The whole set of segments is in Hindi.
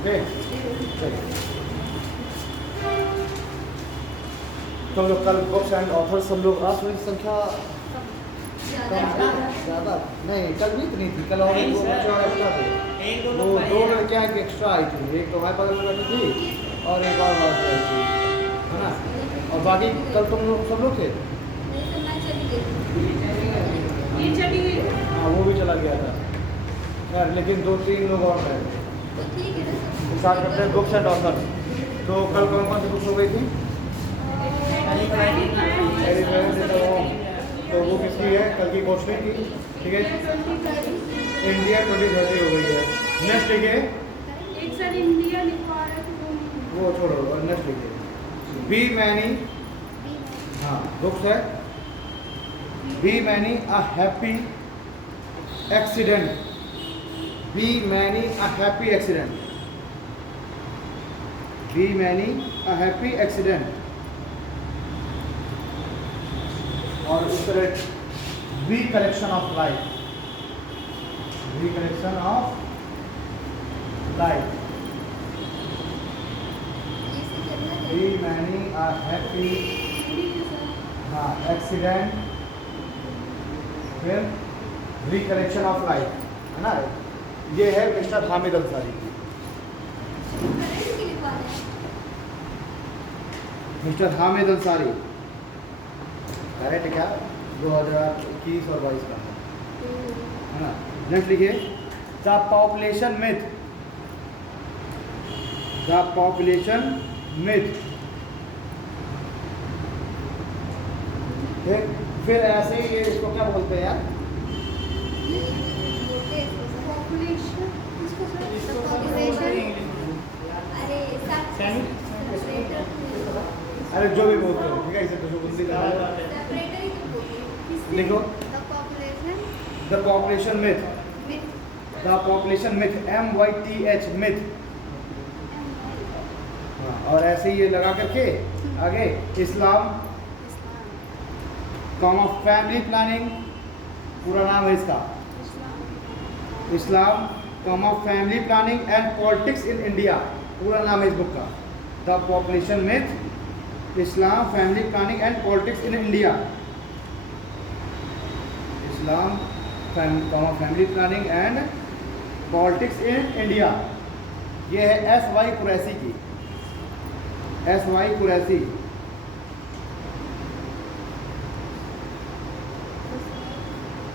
ओके चलिए। तो लोग कल बुक्स एंड ऑफर सब लोग आ थोड़ी संख्या ज़्यादा नहीं, कल भी इतनी थी। कल और एक दो बच्चे और एक्स्ट्रा थे, वो दो लड़कियाँ एक एक्स्ट्रा आई थी, एक तो हमारे बगल में बैठी थी और एक और आई थी, है ना। और बाकी कल तुम लोग सब लोग थे। हाँ वो भी चला गया था यार, लेकिन 2-3 लोग और रहे थे। स्टार्ट करते हैं बुक्स एंड ऑथर। तो कल कौन कौन सी बुक्स हो गई थी? तो वो किसकी है? कल की क्वेश्चन की, ठीक है। इंडिया 2030 हो गई है। नेक्स्ट लिखे, वो छोड़ो, नेक्स्ट लिखे बी मैनी। हाँ बुक्स है be many a happy accident. Be many a happy accident. Be many a happy accident. और उस तरह be collection of life. Be collection of life. Be many a happy accident, फिर रिकलेक्शन ऑफ लाइफ, है ना। ये है मिस्टर हामिद अंसारी की। मिस्टर हामिद अंसारी करेक्ट क्या? 2021 और 22 का है ना। नेक्स्ट लिखिए the population myth. The population myth. फिर ऐसे ही ये इसको क्या बोलते हैं यार? अरे जो भी बोलते हो, ठीक है, इसे कुछ बुद्धि लगा लिखो। The population myth. The population myth, MYTH myth. और ऐसे ही ये लगा करके आगे इस्लाम कॉमा फैमिली प्लानिंग, पूरा नाम है इसका Islam comma family planning and politics in India, पूरा नाम है इस बुक का। The population myth, Islam family planning and politics in India. Islam comma family planning and politics in India. ये है SY कुरैशी की। SY Qureshi.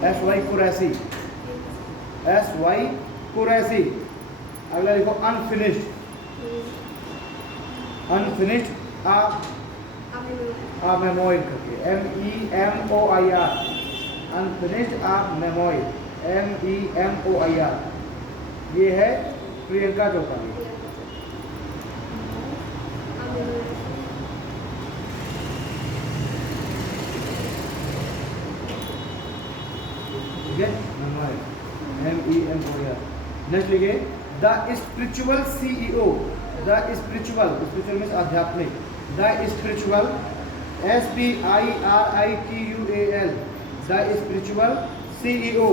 SY Qureshi. SY Qureshi. अगला लिखो अनफिनिश्ड। अनफिनिश्ड आप मेमोइर करके MEMOIR। अनफिनिश्ड आप मेमोइर MEMOIR। ये है प्रियंका चोपड़ा की। ठीक है, MEMOIR। नेक्स्ट लिखिए the spiritual CEO। The spiritual, spiritual means आध्यात्मिक। The spiritual SPIRITUAL। The spiritual CEO।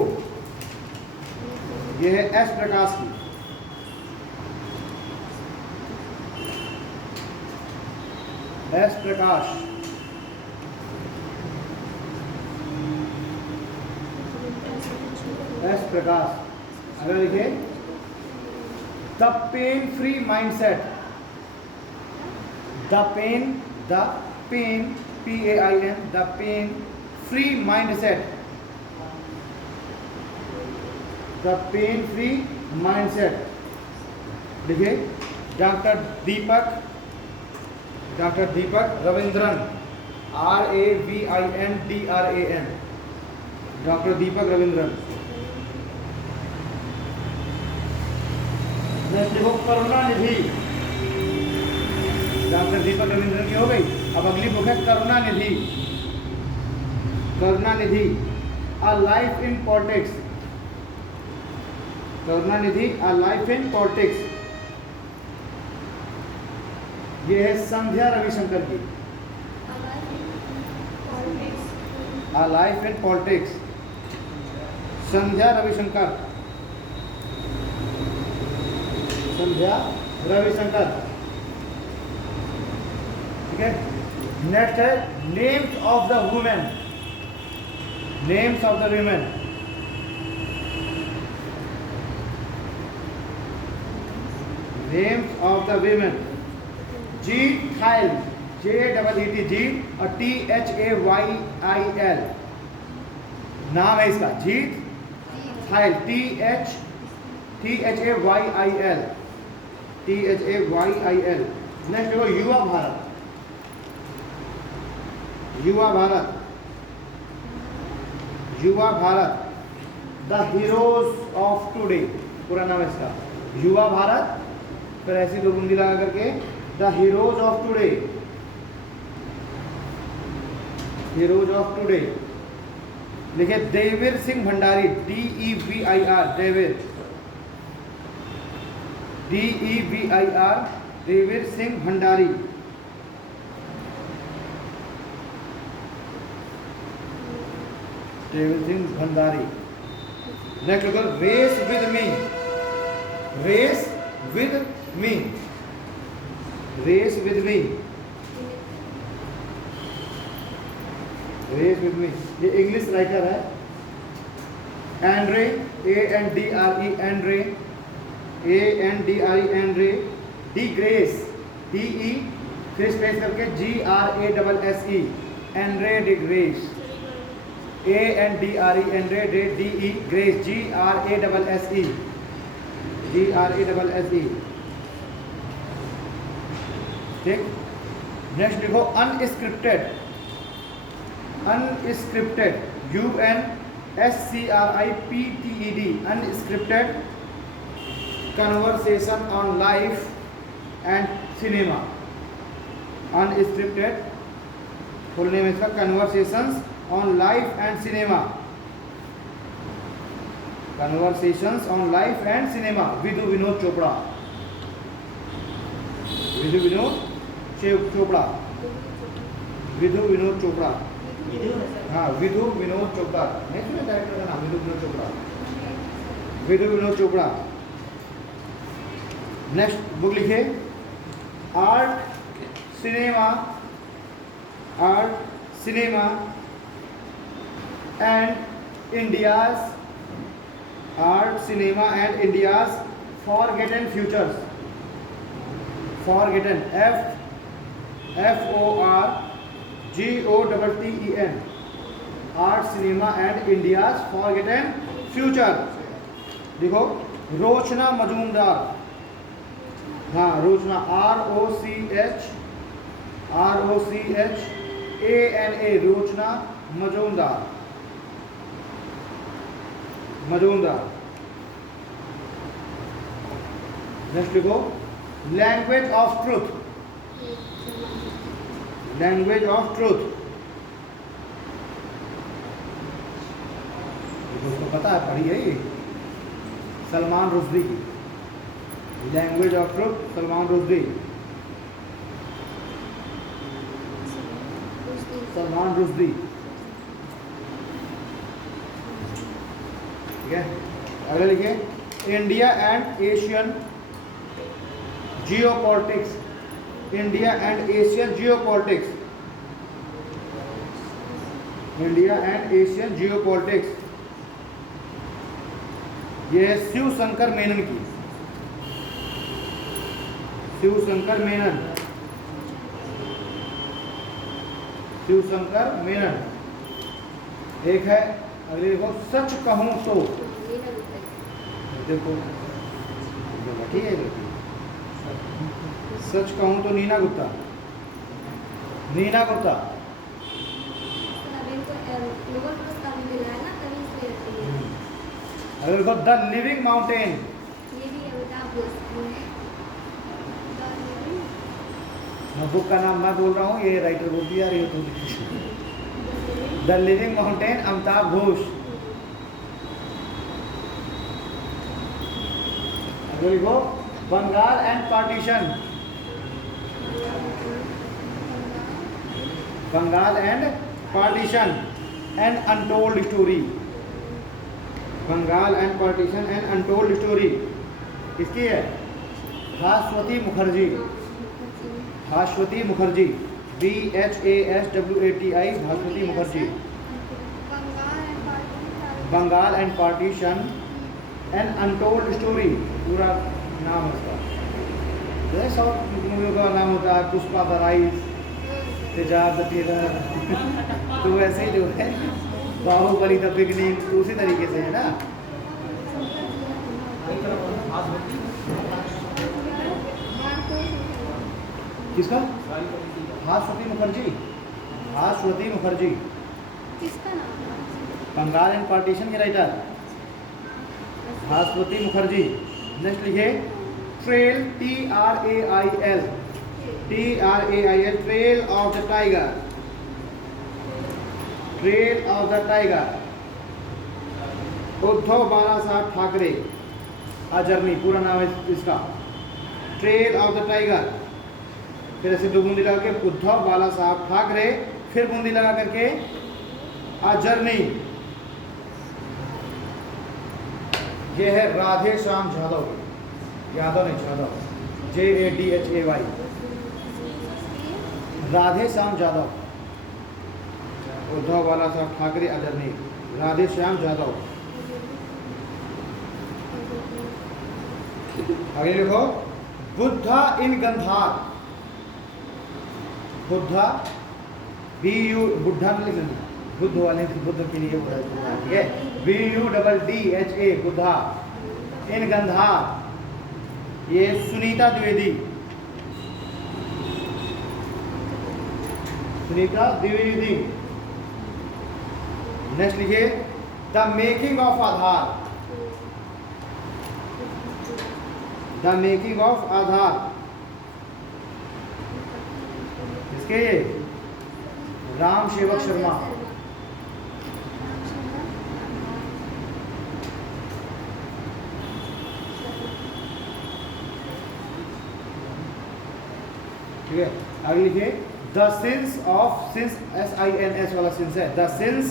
ये है S प्रकाश की। S प्रकाश। S प्रकाश। अगर लिखे the pain free mindset. The pain PAIN, the pain free mindset. The pain free mindset. लिखिए doctor Deepak Ravindran, RAVINDRAN। Doctor Deepak Ravindran. Next लिखो करुणानिधि। डॉक्टर दीपक रविंद्रन की हो गई। अब अगली बुक है Karunanidhi. Karunanidhi a life in politics. Karunanidhi a life in politics. ये है संध्या रविशंकर की। A life in politics, Sandhya Ravishankar. Sandhya Ravishankar. ठीक है, नेक्स्ट है names of the women. Names of the women. Names of the women. Jeet Thayil, JEET Jeet और THAYIL नाम है इसका, जीत थाइल, THAYIL। नेक्स्ट देखो युवा भारत। युवा भारत, युवा Bharat, the heroes of today पूरा नाम है इसका, युवा भारत, फिर ऐसी दो बूंदी लगा करके the heroes of today. Heroes of today लिखे Devir Singh Bhandari, DEVIR, Devir, DEVIR, Devir Singh Bhandari. Devir Singh Bhandari. Next देखो race with me. Race with me. Race with me. Race with me, ये इंग्लिश राइटर है, Andre, ANDRE, Andre, ANDRE, Andre, De Grasse, DE फिर स्पेस करके GRASSE, Andre De Grasse, ANDRE, Andre DE Grasse, GRASSE, GRASSE। ठीक, नेक्स्ट देखो unscripted. Unscripted, UNSCRIPTED, unscripted conversation on life and cinema. Unscripted full name इसका conversations on life and cinema. Conversations on life and cinema, Vidhu Vinod Chopra. Vidhu Vinod Chopra, Vidhu Vinod Chopra. हाँ, विधु विनोद चोपड़ा, नहीं सुना डायरेक्टर का नाम, विधु विनोद चोपड़ा, विधु विनोद चोपड़ा। नेक्स्ट बुक लिखिए art cinema, art cinema and India's, art cinema and India's forgotten futures. Forgotten, FORGOTTEN, art cinema and India's forgotten future. देखो रोचना मजूमदार, हाँ रोचना, ROCHANA, रोचना मजूमदार, मजूमदार। नेक्स्ट देखो language of truth. Language of truth, उसको पता है, पढ़ी है ये, सलमान रुश्दी की। Language of truth, Salman Rushdie, Salman Rushdie. ठीक है, अगले लिखिए India and Asian geopolitics. India and Asian geopolitics, India and Asian geopolitics, ये है शिव शंकर मेनन की। शिव शंकर मेनन, शिव शंकर मेनन। एक है अगले देखो सच कहूं तो, देखो ठीक है, सच कहूं तो नीना गुप्ता, नीना गुप्ता। अगर देखो द लिविंग माउंटेन, मैं बुक का नाम मैं बोल रहा हूँ, ये राइटर बोल दिया रही हो तुम। The living mountain, Amitabh Ghosh. अगर देखो Bengal and partition, Bengal and partition and untold story. Bengal and partition and untold story किसकी है? Bhaswati Mukherjee, Bhaswati Mukherjee, BHASWATI, Bhaswati Mukherjee. Bengal and partition, an untold story, पूरा नाम है उसका। जैसे सब मूवियों का नाम होता है, पुष्पा द राइज, तेजाब द टेलर, तो वैसे ही जो है बाहुबली द बिगनिंग, तो उसी तरीके से है ना। किसका? भास्वती मुखर्जी, भास्वती मुखर्जी, किसका नाम? बंगाल एंड पार्टीशन के राइटर भास्वती मुखर्जी। नेक्स्ट लिखे trail, TRAIL, TRAIL, trail of the tiger, trail of the tiger, Uddhav Bala Saheb Thackeray, journey पूरा नाम है इसका, ट्रेल ऑफ द टाइगर। फिर ऐसे दो बूंदी लगा के उद्धव बाला साहब ठाकरे, फिर बूंदी लगा करके जर्नी। ये है राधे श्याम यादव, यादव नहीं यादव, JADHAY, राधे श्याम यादव, उद्धव बाला साहब ठाकरे अजरनी, राधे श्याम यादव। आगे लिखो बुद्धा इन गंधार, बुद्धा, BU, बुद्धा नहीं लिखना, बुद्ध वाले बुद्ध के लिए बोला है, ठीक है, BUDDHA, बुद्धा इन गंधार। ये सुनीता द्विवेदी, सुनीता द्विवेदी। नेक्स्ट लिखिए the making of Aadhaar, the making of Aadhaar, इसके राम सेवक शर्मा, ठीक है। आगे लिखिए the sins of, sins SINS वाला सिंस है, the sins,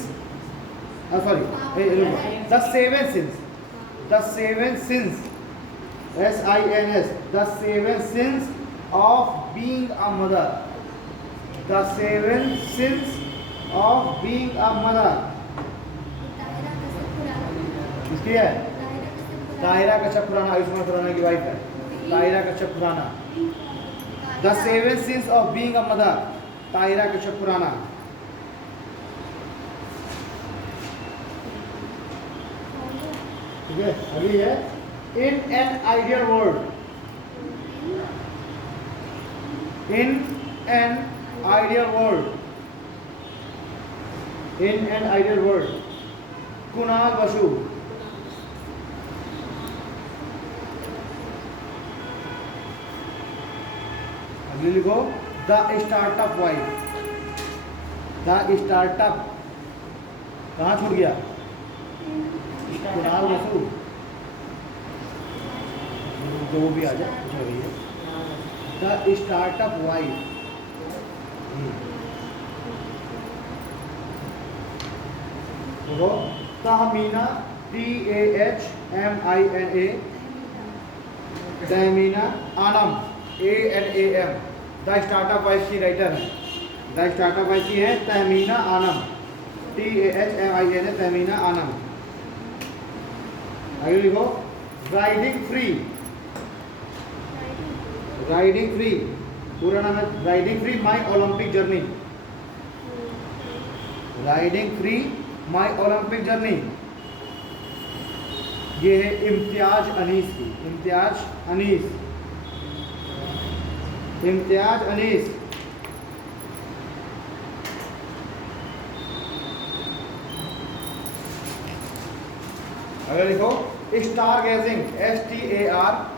sorry the seven sins, the seven sins SINS, the seven sins of being a mother, the seven sins of being a mother. किसकी है? ताहिरा कश्यप खुराना, आयुष्मान खुराना की वाइफ है, Tahira Kashyap Khurana. The seven sins of being a mother, Tahira Kashyap Khurana. ठीक है, अगली है in an ideal world, in an ideal world, in an ideal world, Kunal Basu. अगली लिखो the startup wife, the startup, कहाँ छूट गया? कुणाल बसु, जो भी आ जाए, द स्टार्टअप वाइफ। देखो Tahmina, TAHMINA, Tahmina Anam, ANAM, the startup wife की राइटर है, द स्टार्टअप वाइफ की है तहमीना आनम, TAHMINA, तहमीना आनम। आगे लिखो राइडिंग फ्री, राइडिंग फ्री, पूरा नाम है राइडिंग फ्री माई ओलंपिक जर्नी, राइडिंग फ्री माई ओलंपिक जर्नी। ये है इम्तियाज अनीस की, इम्तियाज अनीस, इम्तियाज अनीस। अगर लिखो stargazing, STARGAZING,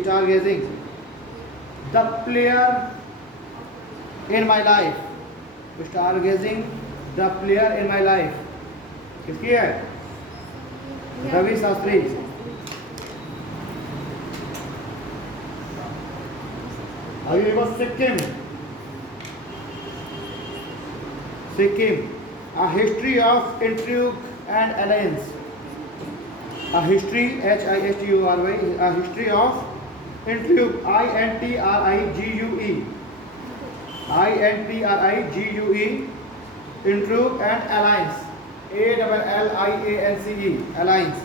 stargazing. The player in my life, stargazing, the player in my life किसकी है? रवि शास्त्री। अभी देखो Sikkim, Sikkim A history of intrigue and alliance. A history, H-I-S-T-U-R-Y, a history of intrigue, I-N-T-R-I-G-U-E, I-N-T-R-I-G-U-E, intrigue and alliance, A-L-L-I-A-N-C-E, alliance,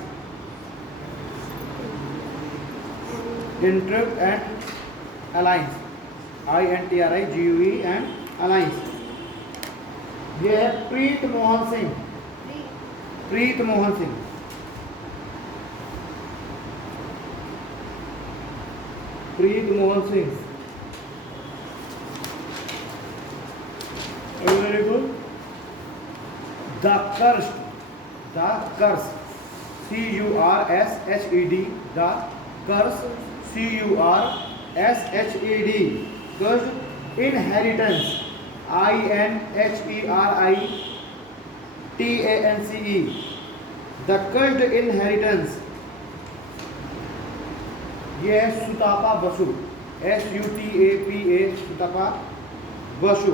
intrigue and alliance, I-N-T-R-I-G-U-E and alliance. ये है Preet Mohan Singh, Preet Mohan Singh, Preet Mohan Singh, very good. The curse, the curse, C-U-R-S-H-E-D, the curse, C-U-R-S-H-E-D, curse, inheritance, I-N-H-E-R-I-T-A-N-C-E, the cursed inheritance. ये है सुतापा बसु, S-U-T-A-P-A, सुतापा बसु,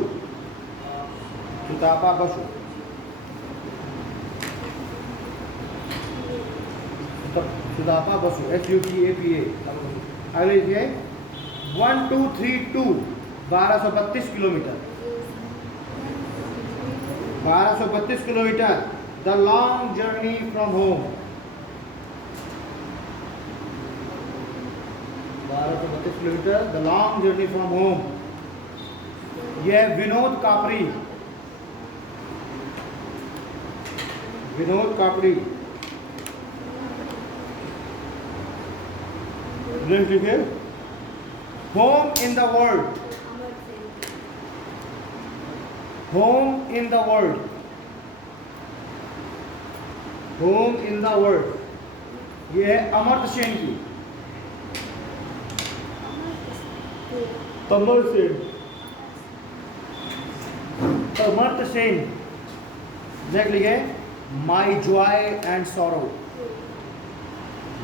सुतापा बसु, सुतापा बसु, S-U-T-A-P-A. अगले ये 1232, 1232 kilometre, 1232 kilometre. The long journey from home, 1232 kilometre, the long journey from home. यह विनोद कापरी, विनोद कापरी. लिखे home in the world, home in the world, home in the world. यह है अमर्त्य सेन की, अमर्त्य सेन, अमर्त्य सेन. नेक्स्ट लिखे my joy and sorrow,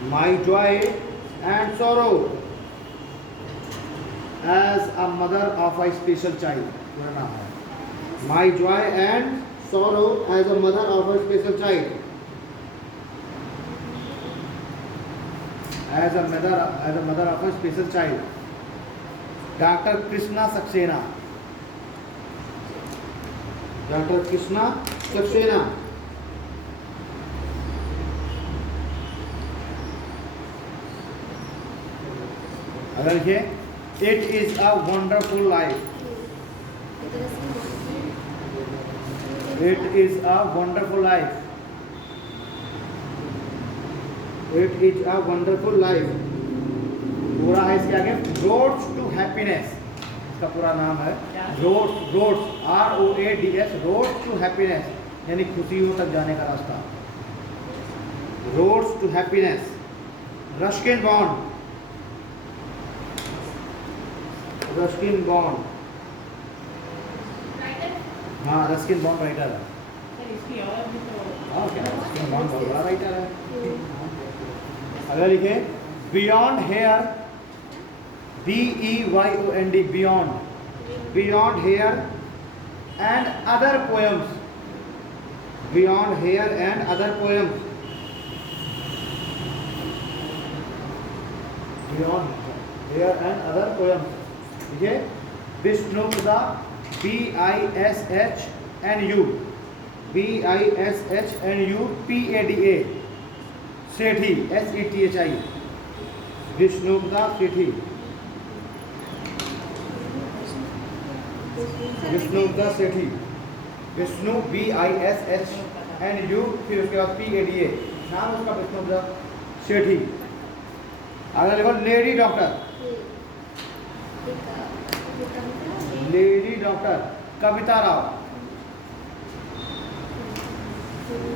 my joy and sorrow as a mother of a special child. पूरा नाम है my joy and sorrow as a mother of a special child, as a mother of a special child. Doctor Krishna Saxena, doctor Krishna Saxena. अगर लिखे it is a wonderful life, it is a wonderful life, it is a wonderful life. पूरा है इसके आगे रोड्स टू हैप्पीनेस, इसका पूरा नाम है roads, roads ROADS, roads to happiness, यानी खुशियों तक जाने का रास्ता, roads to happiness. Ruskin Bond, Ruskin Bond, हाँ रस्किन बॉन्ड राइटर है. हाँ क्या रस्किन बॉन्ड बहुत बड़ा राइटर है. अगर लिखे beyond hair, BEYOND, beyond, beyond hair and other poems, beyond hair and other poems, beyond hair and other poems. ठीक है. विष्णुपदा, BISHNU, BISHNUPADA, सेठी, SETHI, विष्णुपदा सेठी, विष्णुपदा सेठी, विष्णु BISHNU, फिर उसके बाद PADA, नाम उसका विष्णुपदा सेठी. अगला level lady doctor, lady doctor Kavita Rao,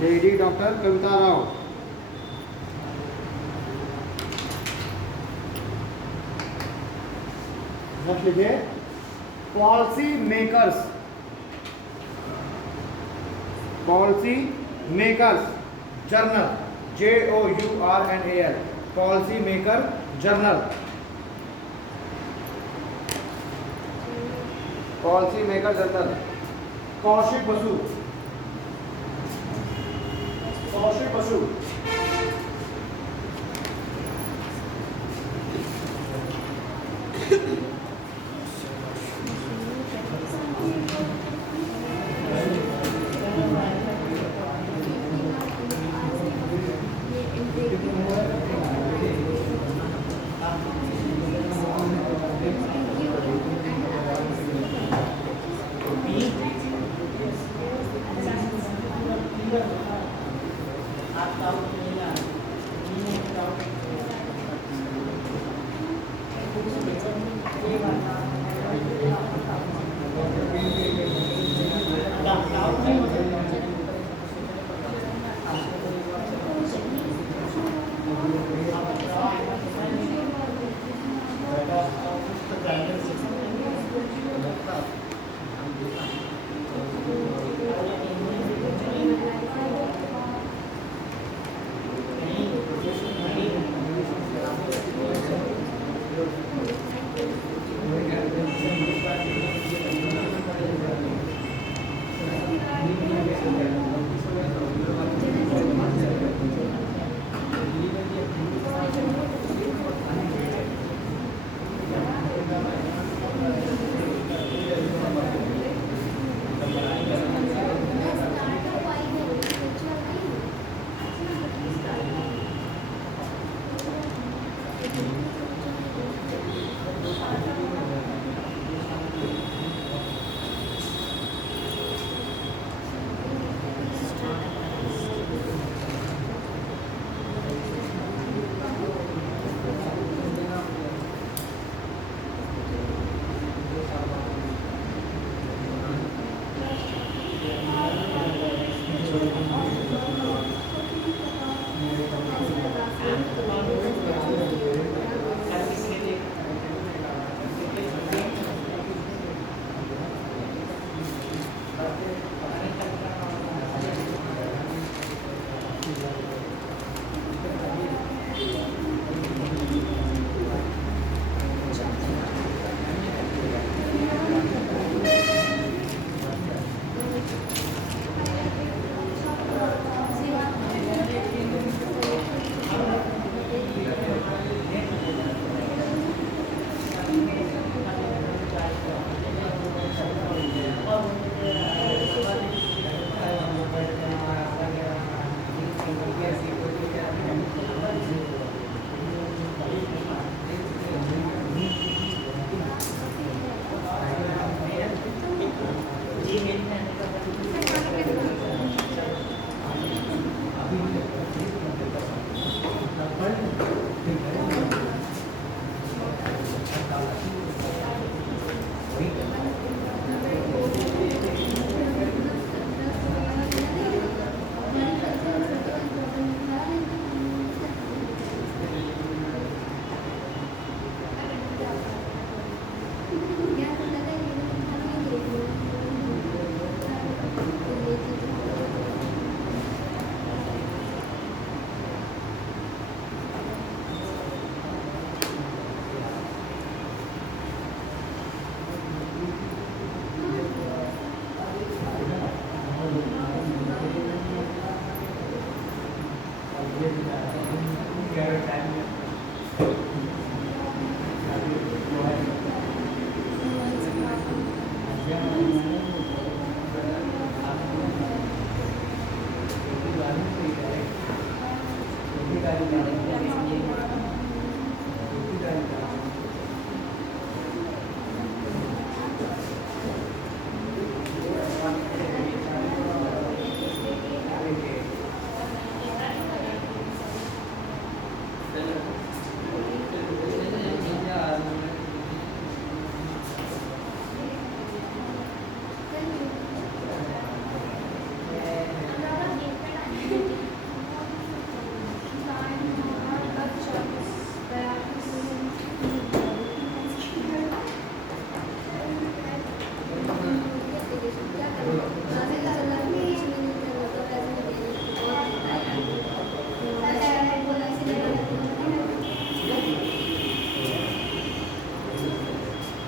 lady doctor Kavita Rao. Next लिखिए policy makers, policy makers journal, JOURNAL, policy maker journal, policy maker journal. Kaushik Basu, অবশ্যই পশু।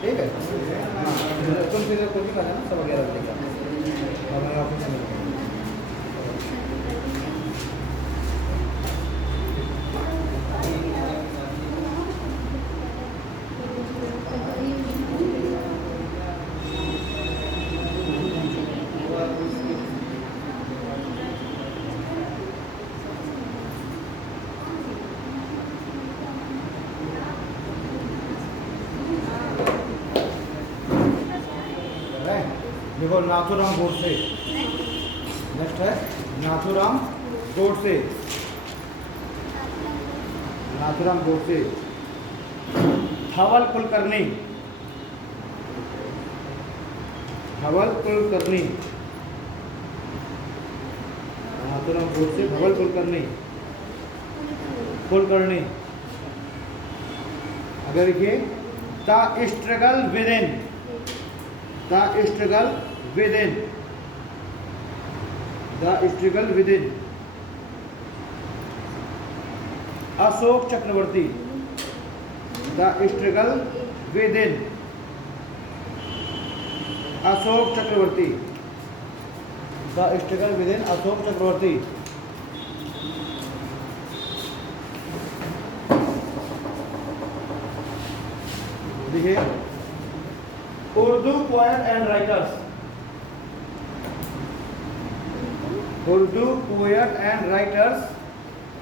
ठीक है हाँ तुम फिर कोचिंग आ जाना सब वगैरह लेकर और मैं ऑफिस में देखो नाथूराम गोडसे, नेक्स्ट है नाथूराम गोडसे, नाथूराम गोडसे। धवल कुलकर्णी, धवल कुलकर्णी, नाथूराम गोडसे, धवल कुलकर्णी, कुलकर्णी। अगर देखिए the struggle within, the struggle within, the struggle within, Ashok Chakravarti, the struggle within, Ashok Chakravarti, the struggle within, Ashok Chakravarti. देखिए Urdu poet and writers, Urdu poet and writers,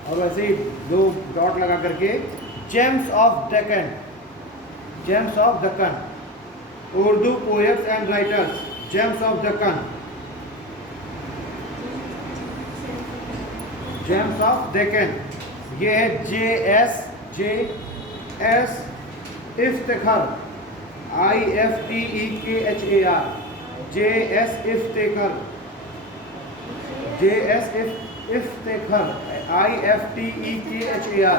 और वैसे ही दो डॉट लगा करके gems of Deccan, gems of Deccan, Urdu poets and writers, gems of Deccan, gems of Deccan. ये है J S Iftikhar, IFTEKHAR, JS Iftikhar, JS Iftikhar, IFTEKHAR,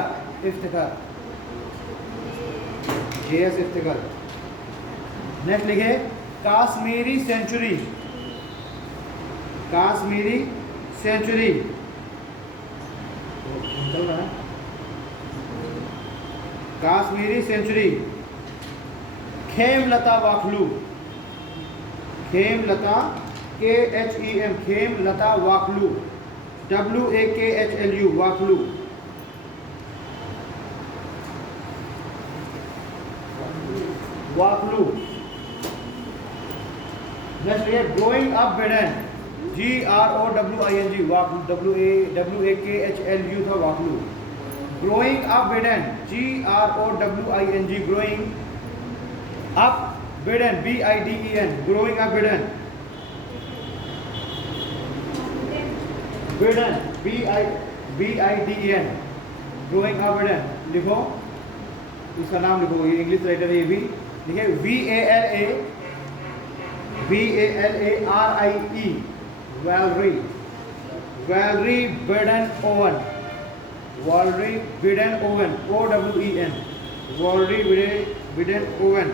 Iftikhar, JS Iftikhar. Next लिखे काश्मीरी सेंचुरी, काश्मीरी सेंचुरी चल रहा है, Kashmiri century. Khemlata Wakhlu, Khemlata KHEM, Khemlata Wakhlu, WAKHLU, Wakhlu. Wakhlu. Next है growing up Biden, GROWING, Wakhlu, WAKHLU था Wakhlu. Growing up Biden, GROWING, growing up Biden, BIDEN, growing up Biden, Biden, BIDEN, growing up Biden. लिखो इसका नाम लिखो, ये इंग्लिश राइटर है ये भी। देखिए VALARIE, Valerie, Valerie Biden Owen, Valerie Biden Owen, OWEN, Valerie Biden Owen.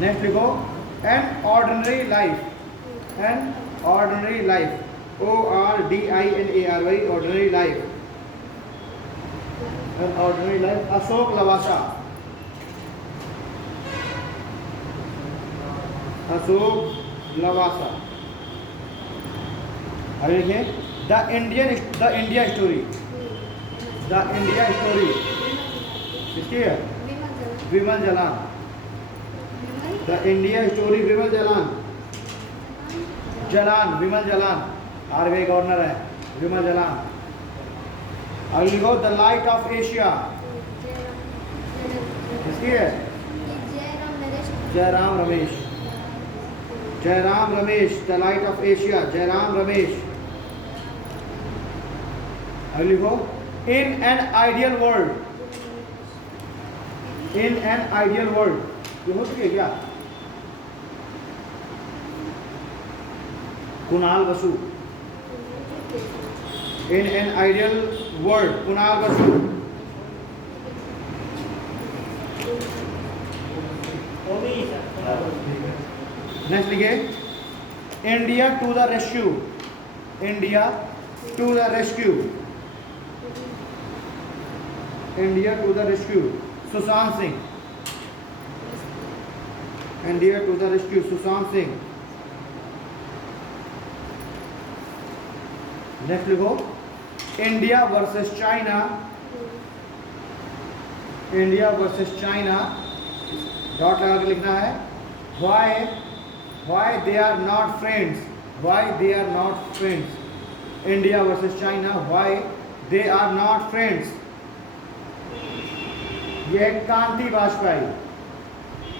Next लिखो an ordinary life, an ordinary life, ORDINARY, ordinary life, an ordinary life. Ashok Lavasa, Ashok Lavasa. अभी देखिए the India story, the India story किसकी है? Vimal Jalan, the India story Vimal Jalan, Jalan, Vimal Jalan, RBI governor है विमल जलान। अगली लिखो द लाइट ऑफ एशिया, किसकी है? Jairam Ramesh, Jairam Ramesh, the light of Asia, Jairam Ramesh. अगली लिखो in an ideal world, in an ideal world, ये हो चुकी है क्या? Kunal Basu, in an ideal world, Kunal Basu. Next लिखिए India to the rescue, India to the rescue, India to the rescue, Sushant Singh, India to the rescue, Sushant Singh. Next लिखो India versus China, India versus China, dot लगा के लिखना है। Why they are not friends, why they are not friends, India versus China, why they are not friends। ये कांति वाजपेयी,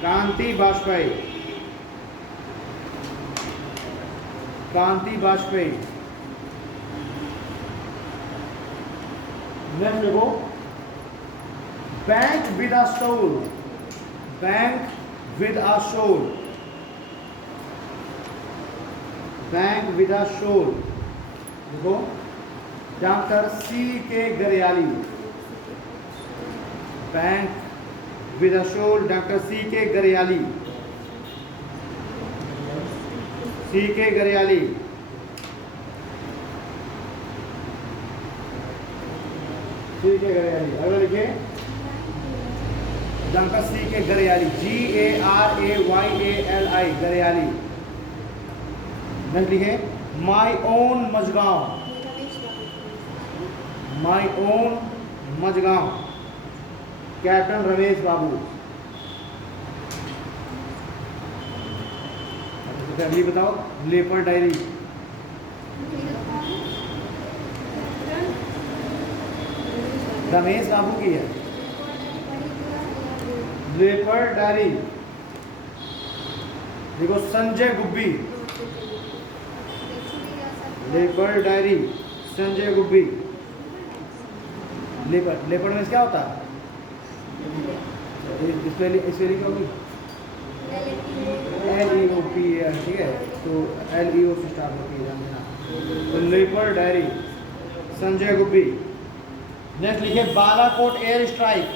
कांति वाजपेयी, कांति वाजपेयी। नेक्स्ट देखो, bank with a soul, bank with a soul, bank with a soul. देखो, doctor C K Garyali, bank with a soul, doctor C K Garyali, C K Garyali. C K गरयाली, अगला लिखिए, doctor C K गरयाली, GARAYALI, Garyali. Next लिखिए, my own Mazagaon, my own Mazagaon, captain Ramesh Babu. तो अगली बताओ, लेपर्ड डायरी, रमेश बाबू की है। लेपर्ड डायरी देखो, Sanjay Gubbi, leopard diary, Sanjay Gubbi. Leopard में क्या होता है? स्पेलिंग क्या होगी? LEOP, ठीक है, तो LEO से स्टार्ट होती है। तो leopard diary, Sanjay Gubbi. Next लिखिए, Balakot air strike,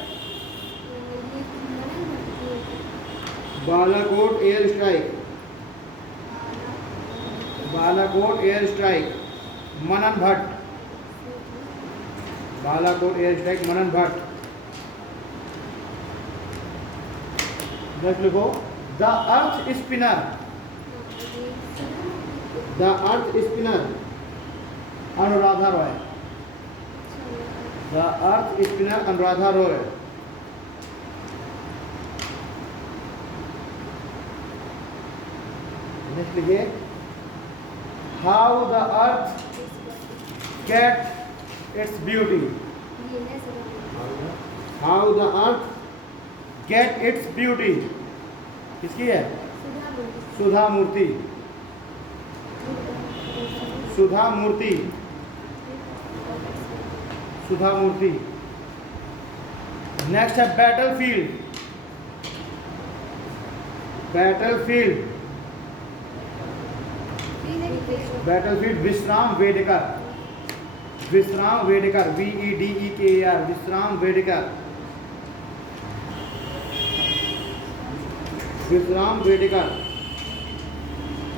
Balakot air strike, Balakot air strike, Manan Bhatt, Balakot air strike, Manan Bhatt. Next लिखो, the earth spinner, the earth spinner, Anuradha Roy, the earth spinner, Anuradha Roy. Next लिखिए, how the earth get its beauty, how the earth get its beauty, किसकी है? सुधा मूर्ति, सुधा मूर्ति, सुधा मूर्ति। नेक्स्ट है battlefield, battlefield, battlefield, Vishram Wedkar, विश्राम वेडकर, VEDEKER, विश्राम वेडकर, विश्राम वेडकर।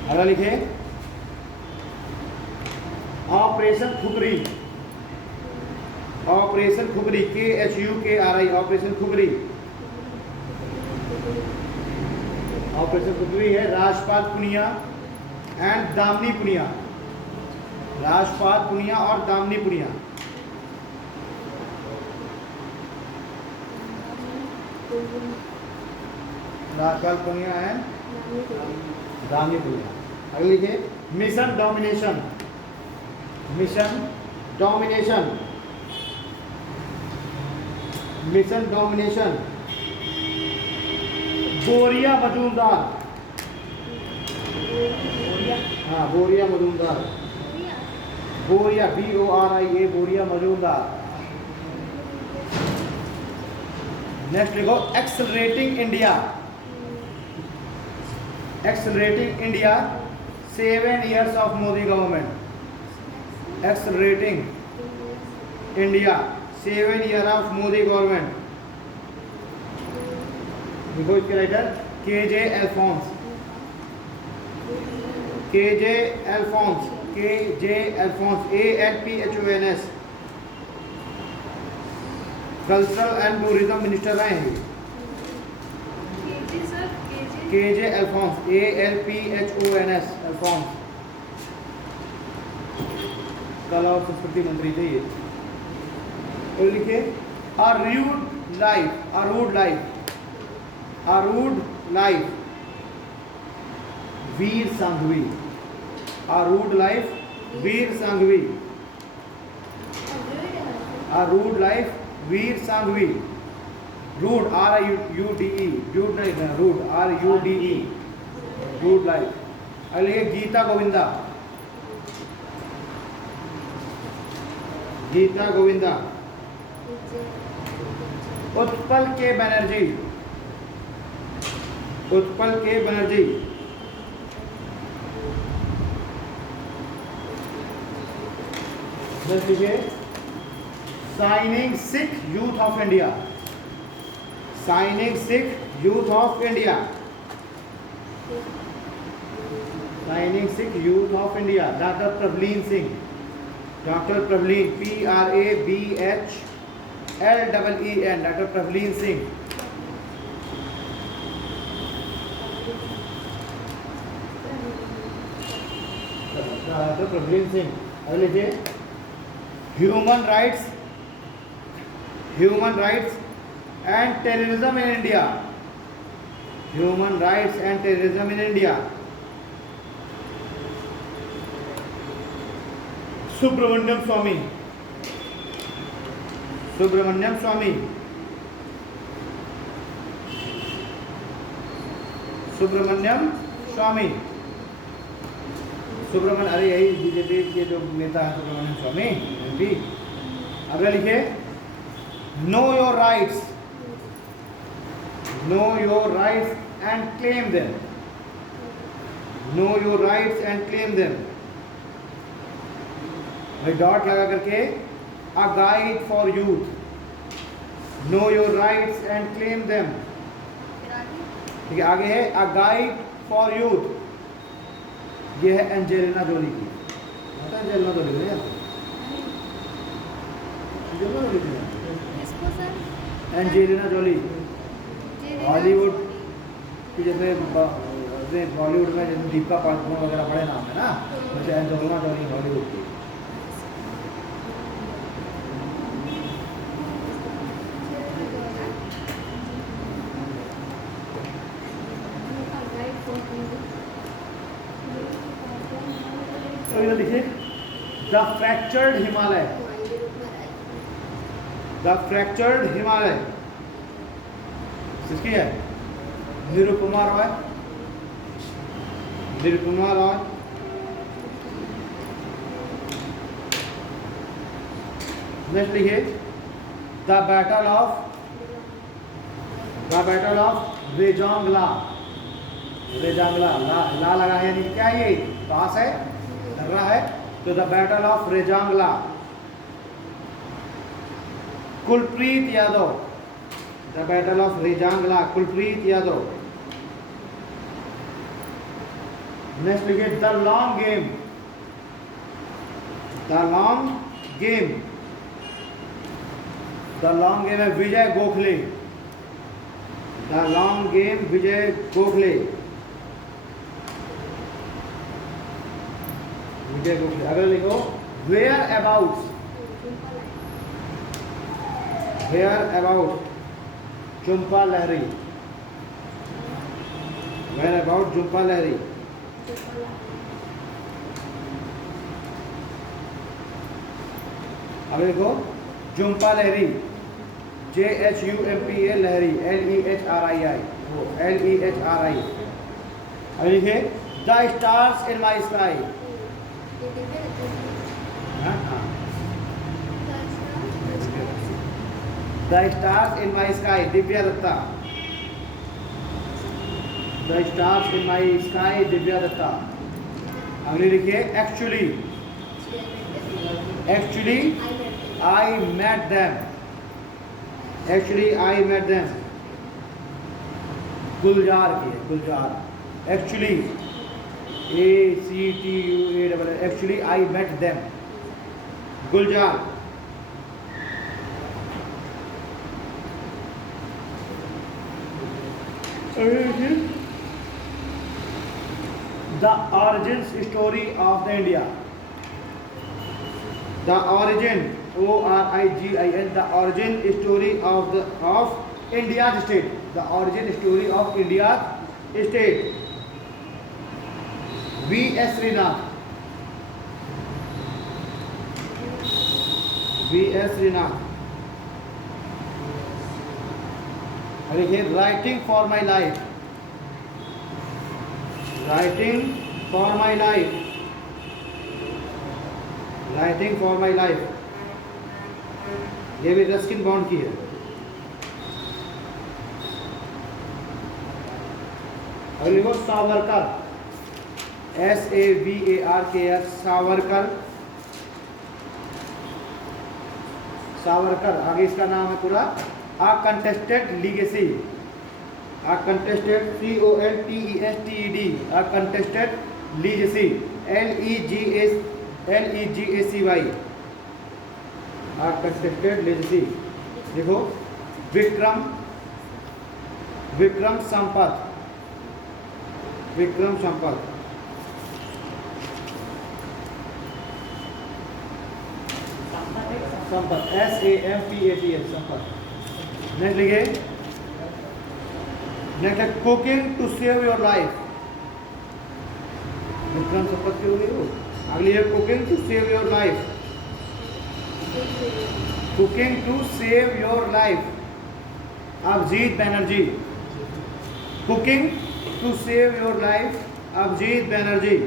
अगला लिखे, operation Khukri, operation Khukri, KHUKRI, operation Khukri, operation Khukri है राजपाल पुनिया एंड दामिनी पुनिया, राजपाल पुनिया और दामिनी पुनिया। राजपाल पुनिया एंड दामिनी पुनिया। अगली लिखिए, mission domination, mission domination, mission domination, Boria Majumdar, हाँ बोरिया मजूमदार, बोरिया BORIA, बोरिया मजूमदार। नेक्स्ट लिखो, accelerating India, accelerating India, 7 years of Modi government, accelerating India, 7 years of Modi government. देखो इसके writer KJ Alphons, KJ Alphons, KJ Alphons, ALPHONS, cultural and tourism minister रहे हैं। KJ अल्फोंस, ALPHONS, अल्फोंस, कला और संस्कृति मंत्री थे ये। तो लिखिए, a rude life, a rude life, a rude life, Vir Sanghvi, a rude life, Vir Sanghvi, a rude life, Vir Sanghvi. Rude, RUDE, rude नहीं, रूड RUDE, रूड लाइफ। अगले Geeta Govinda, Gita Govinda. Utpal K Banerjee, Utpal K Banerjee. Shining Sikh youth of India, shining Sikh youth of India, shining Sikh youth of India. Doctor Prabhleen Singh, doctor Prabhleen, PRABHLEEN, doctor Prabhleen Singh. Doctor Prabhleen Singh. अगले लिखिए human rights, human rights and terrorism in India, human rights and terrorism in India. Subramanian Swamy, Subramanian Swamy, Subramanian Swamy, Subramanian, अरे यही बीजेपी के जो नेता है सुब्रमण्यम स्वामी एमपी। अगला लिखे know your rights, know your rights and claim them, know your rights and claim them. Dot लगा करके a guide for youth, know your rights and claim them. ठीक है, आगे है अ गाइड फॉर यूथ, ये है एंजेलिना जोली की। पता है एंजेलिना जोली को? एंजेलिना जोली की, किसको सर? एंजेलिना जोली हॉलीवुड की, जैसे बॉलीवुड में जैसे दीपिका पादुकोण वगैरह बड़े नाम है ना, वैसे एंजेलिना जोली हॉलीवुड की। तो ये देखिए the fractured Himalaya, the fractured Himalaya किसकी है? निरुपमा रॉय, निरुपमा रॉय। नेक्स्ट लिखिए the battle of, the battle of Rezang La, Rezang La, ला लगा है नहीं, क्या ये पास है, रहा है, तो the battle of Rezang La. Kulpreet Yadav, the battle of Rezang La, Kulpreet Yadav. Next लिखिए the long game, the long game, the long game है Vijay Gokhale, the long game Vijay Gokhale, Vijay Gokhale. अगर लिखो whereabouts, whereabouts Jhumpa Lahiri, whereabouts Jhumpa Lahiri. अब देखो झुम्पा लहरी, JHUMPA लहरी, LEHRII, LEHRI। अब लिखे the stars in my sky, the stars in my sky, Divya Dutta, the stars in my sky, Divya Dutta. अगली लिखिए actually, actually I met them, actually I met them, Gulzar की है, Gulzar. Actually ACTUA, actually I met them, Gulzar. The origin story of the India, the origin ORIGIN, the origin story of India state, the origin story of India state. VS Srinath, VS Srinath. लिखिए writing for my life, writing for my life, writing for my life. ये भी रस्किन बॉन्ड की है। अगली लिखो सावरकर, SAVARKR, सावरकर। सावरकर आगे इसका नाम है पूरा a contested legacy, a contested CONTESTED, a contested legacy LEGACY, a contested legacy. देखो विक्रम संपत, विक्रम संपत। संपत SAMPAT, संपत। नेक्स्ट लिखिए, नेक्स्ट है cooking to save your life. Vikram Sampat की हो गई वो। अगली है cooking to save your life, cooking to save your life, Abhijit Banerjee. Cooking to save your life, Abhijit Banerjee.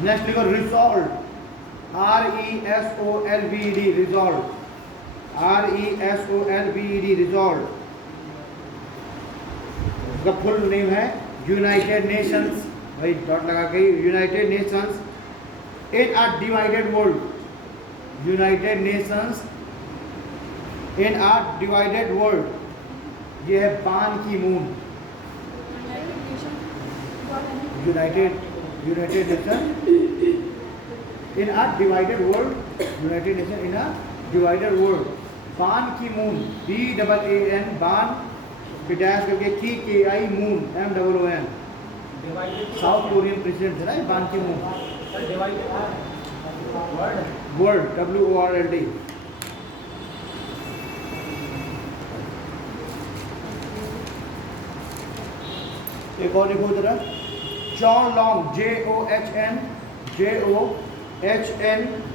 Next लिखो resolve, RESOLVED, resolve, RESOLVED, resolve. उसका फुल नेम है यूनाइटेड नेशंस, भाई डॉट लगा के, यूनाइटेड नेशंस इन अ डिवाइडेड वर्ल्ड, यूनाइटेड नेशंस इन अ डिवाइडेड वर्ल्ड। ये है बान की moon, United nation in a divided world, United nation in a divided world. बान की मून, BAAN, बान डैश करके KI, moon MOON। South Korean president है ना बान की मून। World WORLD। एक और लिखो जरा, John long, JOHN,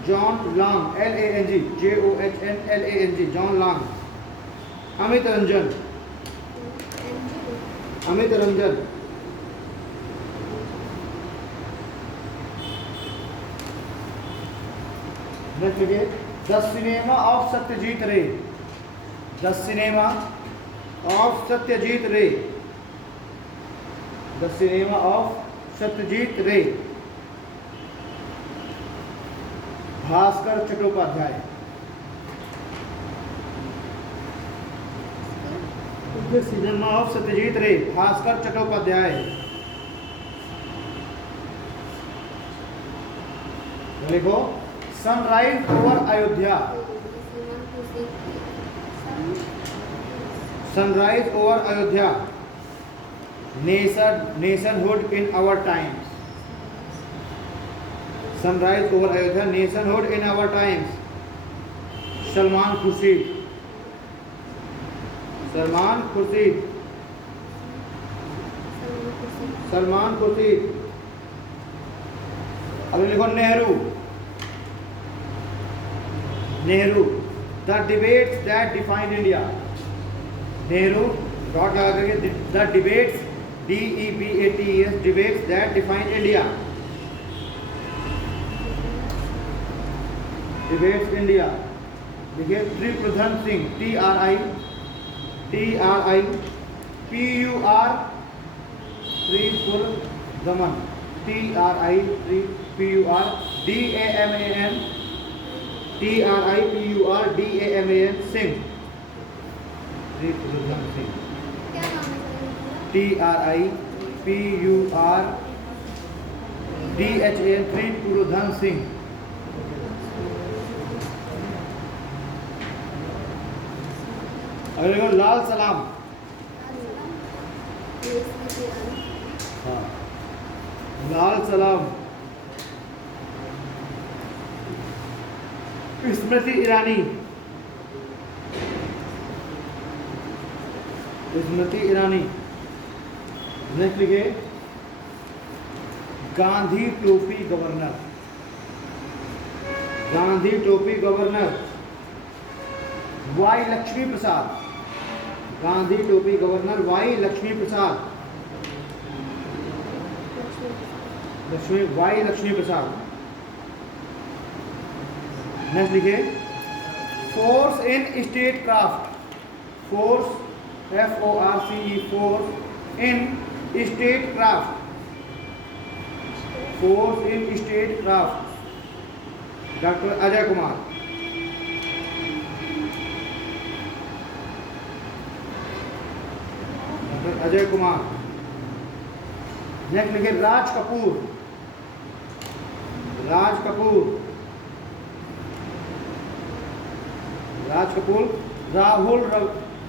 John long, LANG, JOHN LANG, John long. Amit Ranjan, Amit Ranjan. Next लिखिए, द सिनेमा ऑफ सत्यजीत रे, द सिनेमा ऑफ सत्यजीत रे, the cinema of Satyajit Ray, Bhaskar Chattopadhyay. The cinema of Satyajit Ray, Bhaskar Chattopadhyay. लिखो sunrise over Ayodhya, sunrise over Ayodhya, nationhood in our times, sunrise over Ayodhya, nationhood in our times. Salman Khurshid, Salman Khurshid, Salman Khurshid. अभी लिखो Nehru, Nehru, the debates that defined India, Nehru dot लगा करके, the debates DEBATES, debates that defined India, debates India. देखिए Tripurdhan Singh, TRI PUR, त्रिपुरधमन, TRI PUR DAMAN, TRI PUR DAMAN, Singh, त्रिपुरधन Singh, क्या नाम है sir? TRI PUR DHAN, Tripurdhan Singh. अगले को लाल सलाम, हाँ लाल सलाम। स्मृति ईरानी, स्मृति ईरानी। नेक्स्ट लिखिए, गांधी टोपी गवर्नर, गांधी टोपी गवर्नर, वाई लक्ष्मी प्रसाद, गांधी टोपी गवर्नर वाई लक्ष्मी प्रसाद, वाई लक्ष्मी प्रसाद। नेक्स्ट लिखिए force in state craft, force FORCE, force in state craft, force in state craft, doctor Ajay Kumar. Doctor Ajay Kumar. Next लिखिए राज कपूर, राज कपूर, राज कपूर। राहुल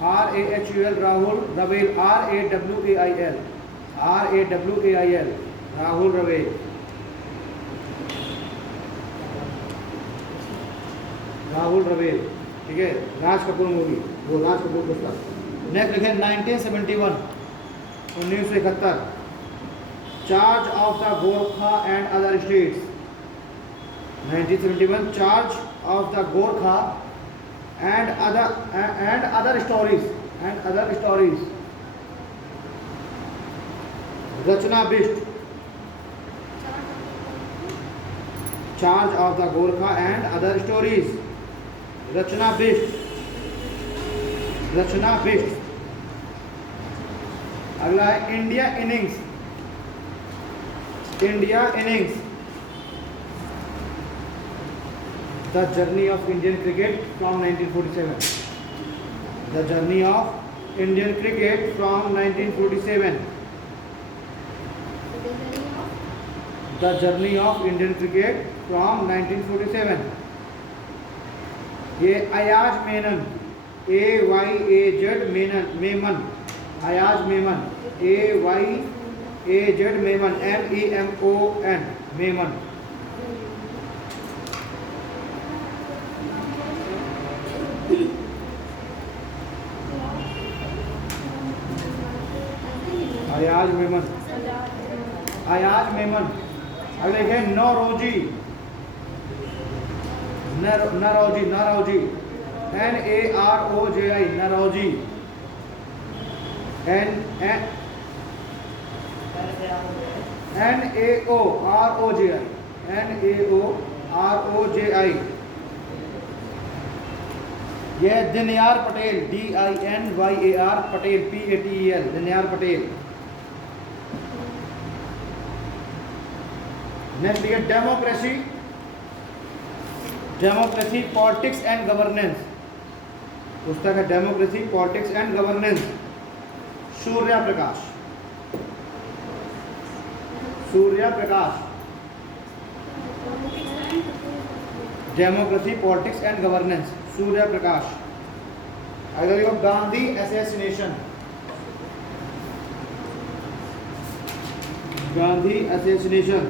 RAHUL, राहुल। रवेल RAWAIL, RAWAIL, राहुल रवेल। राहुल रवेल, ठीक है। राज कपूर मूवी, वो राज कपूर पुस्तक। नेक्स्ट लिखे 1971, 1971, charge of the Gorkha and other states. 1971, charge of the Gorkha and other stories, Rachna Bisht. Charge of the Gorkha and other stories, Rachna Bisht, Rachna Bisht. अगला है India innings, India innings, The Journey of Indian Cricket from 1947, The Journey of Indian Cricket from 1947, The Journey of Indian Cricket from 1947। ये Ayaz Menon, AYAZ Menon, Memon, Ayaz Memon, AYAZ Memon, MEMON, Memon. Ayaz Memon, Ayaz Memon. अगले है नौरोजी, नरौजी, नरौजी, NAROJI, नरौजी, NAOROJI, NAOROJI। यह Dinyar Patel, DINYAR Patel, PATEL, Dinyar Patel. Next है democracy, democracy politics and governance, पुस्तक है democracy politics and governance, Surya Prakash, Surya Prakash. Democracy politics and governance, Surya Prakash. अगला देखो गांधी असैसिनेशन, गांधी असैसिनेशन,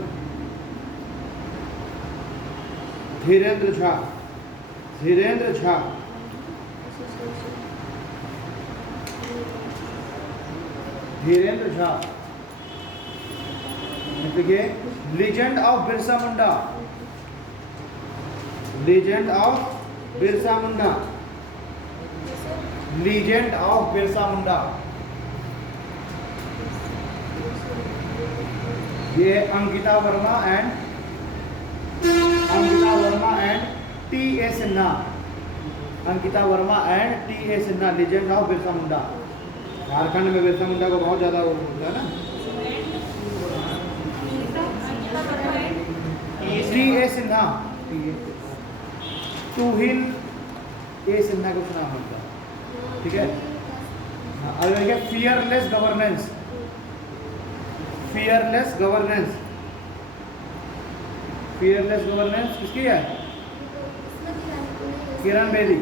धीरेन्द्र झा, धीरेन्द्र झा। धीरेन्द्र झा। देखिए legend of Birsa Munda, legend of Birsa Munda, legend of Birsa Munda. ये Ankita Verma and T.A. Sinha, Ankita Verma and T.A. Sinha, legend of Birsa मुंडा। झारखंड में बिरसा मुंडा को बहुत ज्यादा वो होता है ना। T.A. सिन्हा, तुहिन ए सिन्हा को सुना होगा, ठीक है। अगला है fearless governance, fearless governance, fearless governance किसकी है? Kiran Bedi,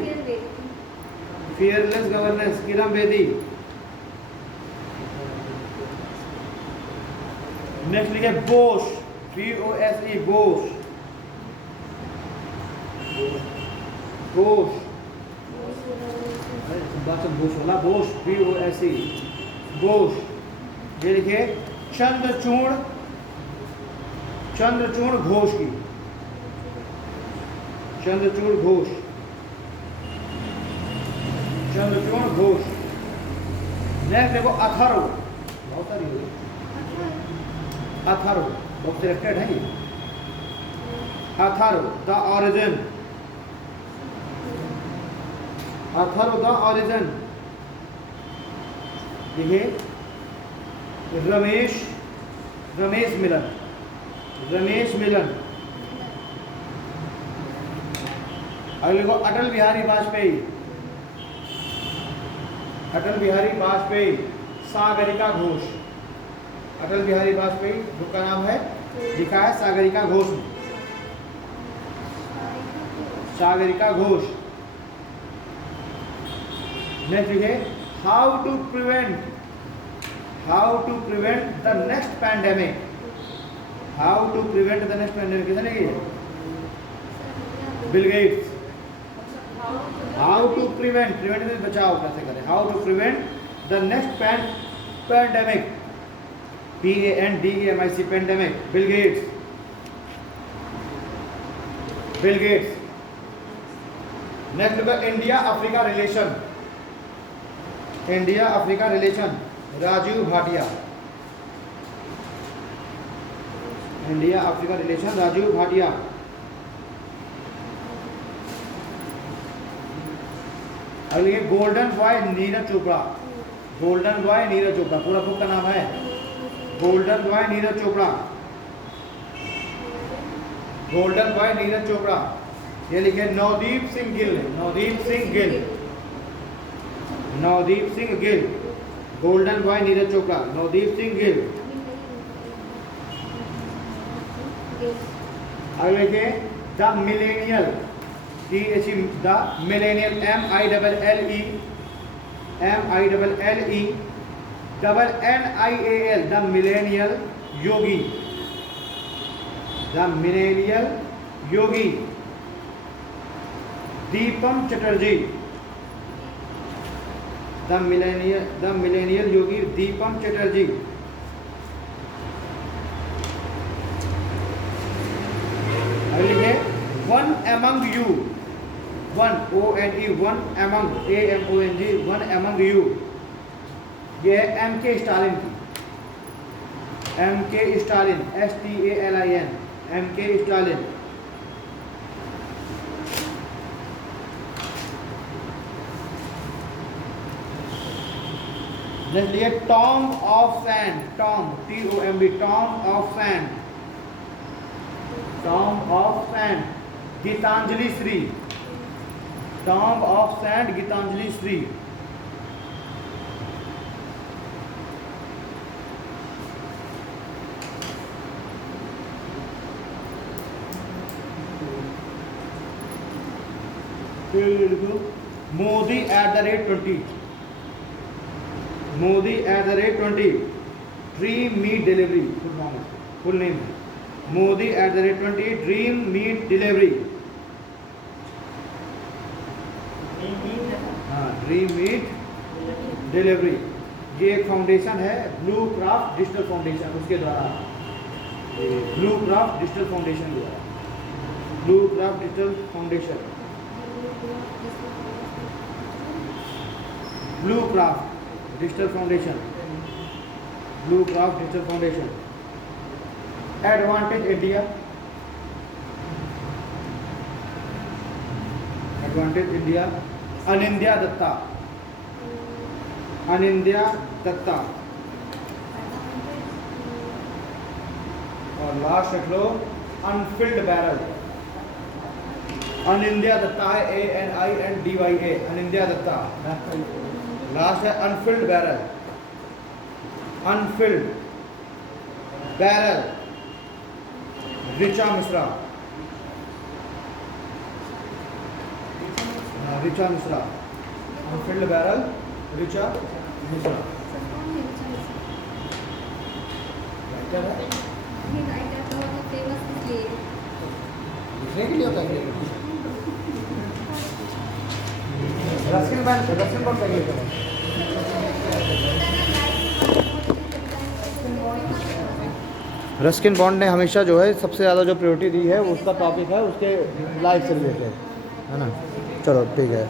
fearless governance, Kiran Bedi. Next लिखे बोस, BOSE, बोस, बोस, बोस वाला बोस, BOSE, बोस। ये लिखे चंद्रचूड़, चंद्रचूड़ घोष की, चंद्रचूड़ घोष, चंद्रचूड़ घोष। नेक्स्ट देखो अथर्व, बहुत सारी हो, अथर्व बहुत सिलेक्टेड है ये। Atharva the origin, author the origin, देखिए रमेश मिलन, रमेश मिलन। अगले को अटल बिहारी वाजपेयी, अटल बिहारी वाजपेयी। सागरिका घोष, अटल बिहारी वाजपेयी बुक का नाम है, लिखा है सागरिका घोष, सागरिका घोष। नेक्स्ट लिखे how to prevent the next pandemic, how to prevent the next pandemic, किसने की? Bill Gates. How to prevent से बचाव कैसे करें, how to prevent the next pandemic, PANDEMIC, pandemic, Bill Gates. Next होगा India Africa relation, Rajiv Bhatia, India Africa relation, Rajiv Bhatia. अगली गोल्डन बॉय नीरज चोपड़ा, पूरा बुक का नाम है गोल्डन बॉय नीरज चोपड़ा। ये लिखे नवदीप सिंह गिल, गोल्डन बॉय नीरज चोपड़ा, नवदीप सिंह गिल। अगले लिखे the millennial, the millennial, MILLENNIAL, the millennial yogi, Deepam Chatterjee, the millennial yogi, Deepam Chatterjee. अगली है one among you, one ONE, one among AMONG, one among you. ये है MK स्टालिन की, STALIN, MK स्टालिन। नेक्स्ट लिए tomb of sand, TOMB, tomb of sand, Geetanjali Shree, Geetanjali Shree. Modi @20, dream meet delivery, full name है मोदी @20, ड्रीम मीट डिलीवरी। हाँ, ड्रीम मीट डिलीवरी। ये एक फाउंडेशन है, ब्लू क्राफ्ट डिजिटल फाउंडेशन, उसके द्वारा, blue craft digital foundation, blue craft digital foundation, blue craft digital foundation. Advantage India, Anindya Dutta. और लास्ट रख लो अनफिल्ड बैरल, अनिंद्या दत्ता है, ANINDYA, अनिंद्या दत्ता। लास्ट है unfilled barrel, Richa Mishra, unfilled barrel, Richa Mishra. लिखने के लिए होता है, रस्किन बॉन्ड चाहिए। रस्किन बॉन्ड ने हमेशा जो है सबसे ज़्यादा जो प्रायोरिटी दी है उसका टॉपिक है उसके लाइफ से रिलेटेड, है ना। चलो ठीक है।